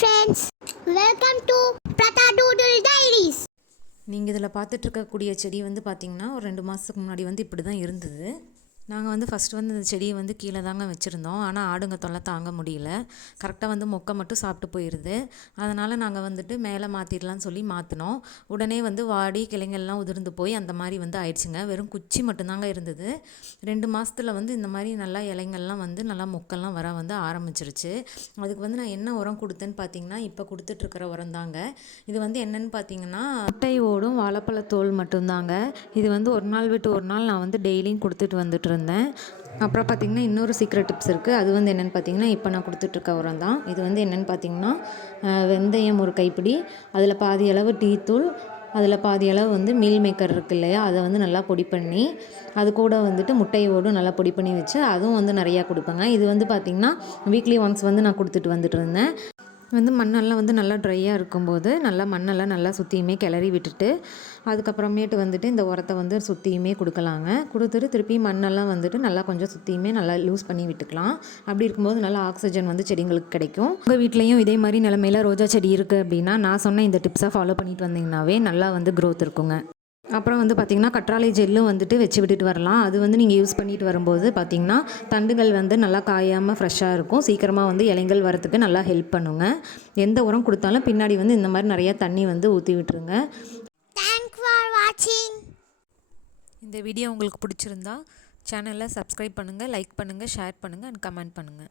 Friends, welcome to Brata doodle diaries. நீங்கள் இதில் பார்த்துட்ருக்கக்கூடிய செடி வந்து பார்த்திங்கன்னா ஒரு 2 மாதத்துக்கு முன்னாடி வந்து இப்படி தான் இருந்தது. நாங்கள் வந்து ஃபஸ்ட்டு வந்து இந்த செடியை வந்து கீழே தாங்க வச்சுருந்தோம். ஆனால் ஆடுங்க தொல்லை தாங்க முடியல. கரெக்டாக வந்து மொக்கை மட்டும் சாப்பிட்டு போயிடுது. அதனால் நாங்கள் வந்துட்டு மேலே மாற்றிடலான்னு சொல்லி மாற்றினோம். உடனே வந்து வாடி கிளைங்கள்லாம் உதிர்ந்து போய் அந்த மாதிரி வந்து ஆயிடுச்சுங்க. வெறும் குச்சி மட்டும்தாங்க இருந்தது. 2 மாதத்தில் வந்து இந்த மாதிரி நல்லா இலைங்கள்லாம் வந்து நல்லா மொக்கெல்லாம் வர வந்து ஆரம்பிச்சிருச்சு. அதுக்கு வந்து நான் என்ன உரம் கொடுத்தேன்னு பார்த்தீங்கன்னா, இப்போ கொடுத்துட்ருக்கிற உரம் தாங்க. இது வந்து என்னென்னு பார்த்தீங்கன்னா, முட்டை ஓடும் வாழைப்பழத்தோல் மட்டும்தாங்க. இது வந்து ஒரு நாள் விட்டு ஒரு நாள் நான் வந்து டெய்லியும் கொடுத்துட்டு வந்துட்டு இருந்தேன். அப்புறம் பார்த்திங்கன்னா இன்னொரு சீக்ரெட் டிப்ஸ் இருக்குது. அது வந்து என்னென்னு பார்த்தீங்கன்னா, இப்போ நான் கொடுத்துட்ருக்க உரம் தான். இது வந்து என்னென்னு பார்த்தீங்கன்னா, வெந்தயம் ஒரு கைப்பிடி, அதில் பாதி அளவு டீத்தூள், அதில் பாதி அளவு வந்து மீல் மேக்கர் இருக்குது இல்லையா, அதை வந்து நல்லா பொடி பண்ணி, அது கூட வந்துட்டு முட்டையோடும் நல்லா பொடி பண்ணி வச்சு அதுவும் வந்து நிறையா கொடுப்பேங்க. இது வந்து பார்த்திங்கன்னா வீக்லி ஒன்ஸ் வந்து நான் கொடுத்துட்டு வந்துட்டு இருந்தேன். வந்து மண்ணெல்லாம் வந்து நல்லா ட்ரையாக இருக்கும்போது நல்லா மண்ணெல்லாம் நல்லா சுற்றியுமே கிளறி விட்டுட்டு அதுக்கப்புறமேட்டு வந்துட்டு இந்த உரத்தை வந்து சுற்றியுமே கொடுக்கலாங்க. கொடுத்துட்டு திருப்பி மண்ணெல்லாம் வந்துட்டு நல்லா கொஞ்சம் சுற்றியுமே நல்லா லூஸ் பண்ணி விட்டுக்கலாம். அப்படி இருக்கும்போது நல்லா ஆக்சிஜன் வந்து செடிங்களுக்கு கிடைக்கும். உங்கள் வீட்லேயும் இதே மாதிரி நிலமையில ரோஜா செடி இருக்குது அப்படின்னா நான் சொன்ன இந்த டிப்ஸை ஃபாலோ பண்ணிட்டு வந்தீங்கன்னாவே நல்லா வந்து க்ரோத் இருக்குங்க. அப்புறம் வந்து பார்த்திங்கன்னா கற்றாழை ஜெல்லும் வந்துட்டு வச்சு விட்டுட்டு வரலாம். அது வந்து நீங்கள் யூஸ் பண்ணிட்டு வரும்போது பார்த்திங்கன்னா தண்டுகள் வந்து நல்லா காயாமல் ஃப்ரெஷ்ஷாக இருக்கும். சீக்கிரமாக வந்து இலைங்கள் வரத்துக்கு நல்லா ஹெல்ப் பண்ணுங்க. எந்த உரம் கொடுத்தாலும் பின்னாடி வந்து இந்த மாதிரி நிறையா தண்ணி வந்து ஊற்றி விட்டுருங்க. Thanks for watching. இந்த வீடியோ உங்களுக்கு பிடிச்சிருந்தா சேனலை சப்ஸ்கிரைப் பண்ணுங்கள், லைக் பண்ணுங்கள், ஷேர் பண்ணுங்கள் அண்ட் கமெண்ட் பண்ணுங்கள்.